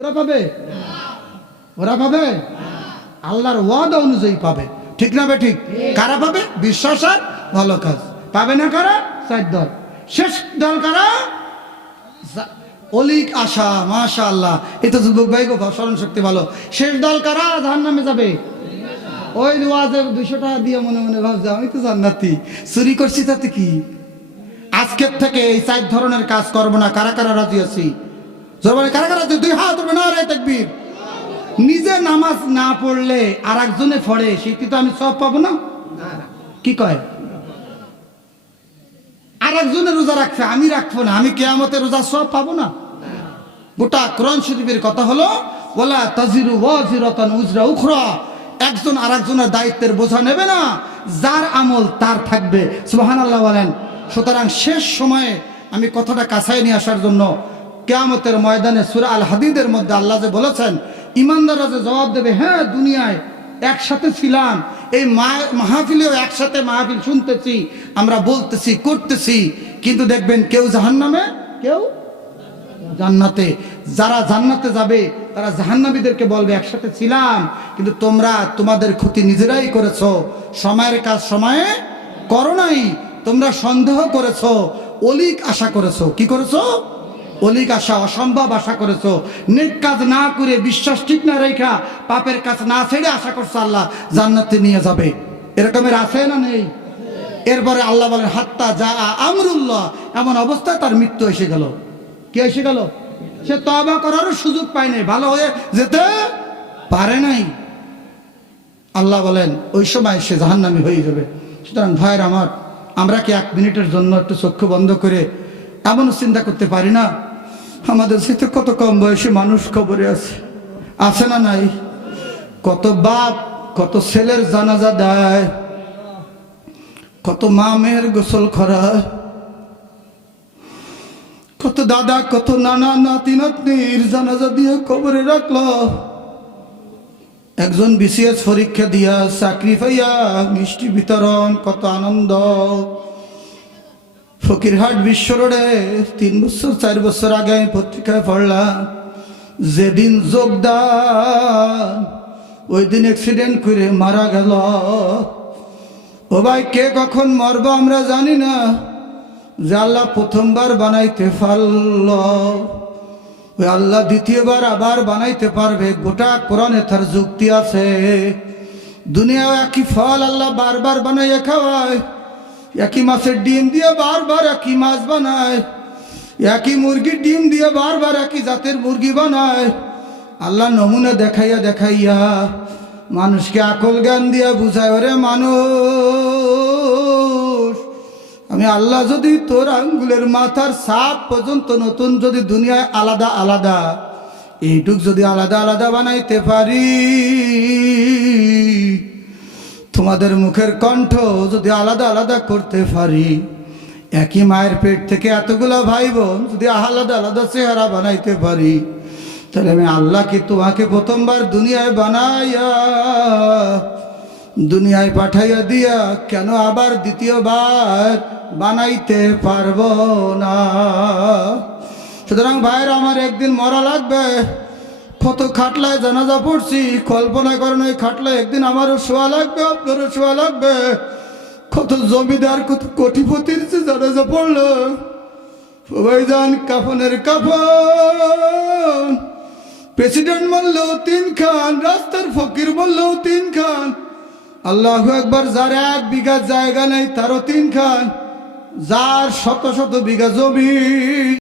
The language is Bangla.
ওরা পাবে? ওরা পাবে? আল্লাহর ওয়াদা অনুযায়ী পাবে। ঠিক না ঠিক? কারা পাবে? বিশ্বাস আর ভালো কাজ। পাবে না কারা? 4 দল। শেষ দল কারা? অলিক আশা। মাশাআল্লাহ, এই তো যুবক ভাই গো, স্মরণ শক্তি ভালো। শেষ দল কারা জাহান্নামে যাবে? ওই ওয়াজে 200 টাকা দিয়ে মনে মনে ভাবছে আমি তো জান্নাতি, চুরি করছি তাতে কি? আজকের থেকে এই 4 ধরনের কাজ করবো না। কারা কারা রাজি আছি? জোরে কারা কারা রাজি? 2 হাত উঠবে না রে তাকবীর। নিজে নামাজ না পড়লে আর একজনে পড়ে, সেটি তো আমি সব পাবো না? কি কয়? আর একজনে রোজা রাখছে, আমি রাখবো না, আমি কিয়ামতে রোজা সব পাবো না? গোটা কোরআন শরীফের কথা হলো ওয়ালা তাজিরু ওয়াজিরাতান উজরা উখরা। একজন আর একজনের দায়িত্বের বোঝা নেবে না, যার আমল তার থাকবে। সুবহানাল্লাহ বলেন। সুতরাং শেষ সময়ে আমি কথাটা কাছায় নিয়ে আসার জন্য, কিয়ামতের ময়দানে সূরা আল হাদিদের মধ্যে আল্লাহ যে বলেছেন, ইমানদাররা যে জবাব দেবে, হ্যাঁ দুনিয়ায় একসাথে ছিলাম, এই মাহফিলেও একসাথে মাহফিল শুনতেছি, আমরা বলতেছি করতেছি, কিন্তু দেখবেন কেউ জাহান্নামে, কেউ জান্নাতে। যারা জান্নাতে যাবে তারা জাহান্নামীদেরকে বলবে একসাথে ছিলাম, কিন্তু তোমরা তোমাদের ক্ষতি নিজেরাই করেছো, সময়ের কাজ সময়ে করো নাই, তোমরা সন্দেহ করেছো, অলিক আশা করেছো। কি করেছো? অলিক আশা, অসম্ভব আশা করেছো। নেক কাজ না করে, বিশ্বাস ঠিক না রেখা, পাপের কাজ না ছেড়ে আশা করছো আল্লাহ জান্নাতে নিয়ে যাবে। এরকমের আছে না নেই? এরপরে আল্লাহ বলেন হাত্তা যা আমরুল্লাহ, এমন অবস্থায় তার মৃত্যু এসে গেল। কি এসে গেল? সে তওবা করারও সুযোগ পায় নাই, ভালো হয়ে যেতে পারে নাই। আল্লাহ বলেন ওই সময় সে জাহান্নামী হয়ে যাবে। সুতরাং ভাইয়ের আমার, আমরা কি 1 মিনিটের জন্য একটু চক্ষু বন্ধ করে এমন চিন্তা করতে পারি না, আমাদের সাথে কত কম বয়সী মানুষ কবরে আছে? আছে না নাই? কত বাপ কত ছেলের জানাজা দেয়, কত মা মেয়ের গোসল করায়, কত দাদা কত নানা নাতি নাতনির জানাজা দিয়ে কবরে রাখলো। একজন বিসিএস পরীক্ষা দিয়া চাকরি পাইয়া মিষ্টি বিতরণ, কত আনন্দ। ফকিরহাট বিশ্ব রোডে 3 বছর 4 বছর আগে আমি পত্রিকায় পড়লাম, যেদিন যোগদান ওই দিন অ্যাক্সিডেন্ট করে মারা গেল। ও ভাই, কে কখন মরব আমরা জানি না, যে আল্লাহ প্রথমবার বানাইতে পারল, ওই আল্লাহ দ্বিতীয়বার আবার বানাইতে পারবে। গোটা কোরআনে তার যুক্তি আছে। দুনিয়াও একই ফল আল্লাহ বারবার বানাইয়া খাওয়ায়, একই মাছের ডিম দিয়ে বারবার একই মাছ বানায়, একই মুরগির ডিম দিয়ে বারবার একই জাতের মুরগি বানায়। আল্লাহ নমুনা দেখাইয়া দেখাইয়া মানুষকে আকল জ্ঞান দিয়া বুঝায়, ওরে মানুষ, আমি আল্লাহ যদি তোর আঙ্গুলের মাথার ছাপ পর্যন্ত নতুন যদি দুনিয়ায় আলাদা আলাদা, এইটুক যদি আলাদা আলাদা বানাইতে পারি, তোমাদের মুখের কণ্ঠ যদি আলাদা আলাদা করতে পারি, একই মায়ের পেট থেকে এতগুলা ভাই বোন যদি আলাদা আলাদা চেহারা বানাইতে পারি, তাহলে আমি আল্লাহ কি তোমাকে প্রথমবার দুনিয়ায় বানাইয়া দুনিয়ায় পাঠাইয়া দিয়া কেন আবার দ্বিতীয়বার বানাইতে পারবো না? সুতরাং ভাইরা আমার, একদিন মরা লাগবে। কত খাটলায় জানাজা পড়ছি, কল্পনা করেন ওই খাটলায় একদিন আমারও শোয়া লাগবে, আপনারও শোয়া লাগবে। কত জমিদার কত কোটিপতির যে জানাজা পড়লো, সবাই যান কাফনের কাফন। প্রেসিডেন্ট বললেও 3 খান, রাস্তার ফকির বললেও 3 খান, আল্লাহু আকবার। যার 1 বিঘা জায়গা নেই তারও 3 খান, যার শত শত বিঘা জমি